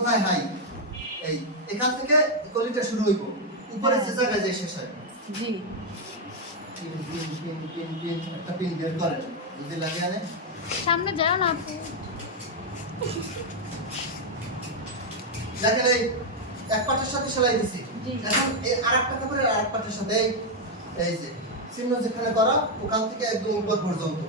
কোথায় হাই এই এখান থেকে কলিটা শুরু হইব উপরে যে জায়গায় যে শেষ হয় জি পিন একটা পিন বের করেন যদি লাগে আনে সামনে যাও না আপু দেখেন এই এক পাটের সাথে সেলাই দিছি জি। এখন এই আরেকটা কাপড়ের আরেক পাটের সাথে এই যে চিহ্ন যেখানে করা ওখান থেকে একদম উপর পর্যন্ত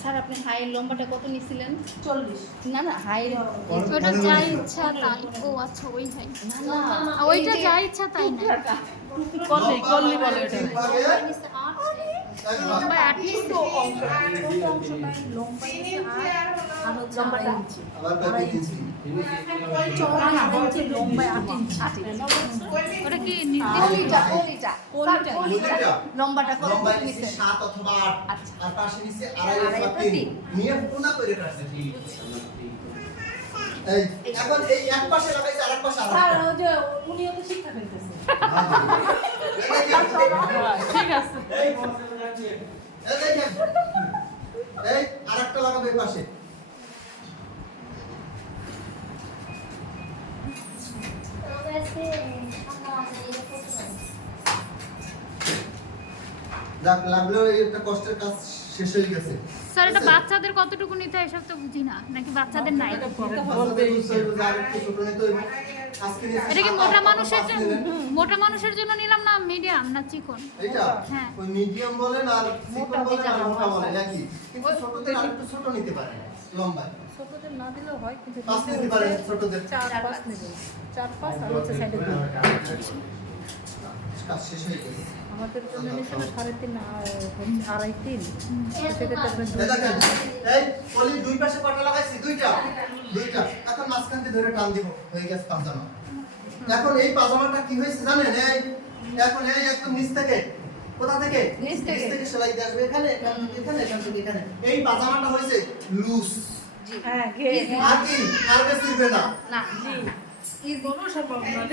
স্যার আপনি হাইয়ের লম্বাটা কত নিছিলেন? 40 না না হাইয়ের ওটা যা ইচ্ছা তাই ও আচ্ছা ওই ভাই ওইটা যা ইচ্ছা তাই না কল্লি বলে ওটা ঠিকভাবে লম্বা 8 ছোট অংশটাই লম্বা আর হচ্ছে লম্বাটা ইঞ্চি আবার কয়েক ইঞ্চি চওড়া না হচ্ছে লম্বা 8 ইঞ্চি ওটা কি নির্দিষ্ট কলিটা কলিটা লম্বাটা কত লম্বা নিছেন? নিচে 7 অথবা 8 আচ্ছা। আর পাশে নিচে আড়াই অথবা 3 নিয়ে কোনা করে কাটছে এই এখন এই এক পাশে লাগাইছে আরেক পাশে স্যার আরেক ওই যে উনিও তো শিক্ষা ফেলতেছে ঠিক আছে এই দেখেন এই আরেকটা লাগাবে এই পাশে যাক লাগলেও একটা কষ্টের কাজ শেষ হয়ে গেছে স্যার এটা বাচ্চাদের কতটুকু নিতে হয় এসব তো বুঝি না নাকি বাচ্চাদের নাই এটা কি মোটা মানুষের জন্য নিলাম না মিডিয়াম না চিকন এইটা হ্যাঁ। ওই মিডিয়াম বলেন আর চিকন বলেন আর মোটা বলেন একই কিন্তু ছোটদের আরেকটু ছোট নিতে পারেন লম্বা ছোটদের না দিলেও হয় কিন্তু 5 নিতে পারেন ছোটদের 4-5 নেব 4-5 আর হচ্ছে সাইডে 2 কাজ শেষ হয়ে গেছে আমাদের জন্য নিছিল 3.5 2.5 সেটা তো এই দেখেন এই পলি দুই পাশে পাটা লাগাইছি দুইটা এখন মাঝখান থেকে ধরে টান দিব হয়ে গেছে পাজামা এখন এই পাজামাটা কি হয়েছে জানেন এই এখন এই একদম নিচ থেকে কোথা থেকে নিচ থেকে সেলাই দিয়ে আসবে এখানে এখান থেকে এখানে এই পাজামাটা হয়েছে লুজ হ্যাঁ গেজ আর কি আর বেশি দিবে না না জি ইজি কোনো সম্ভব না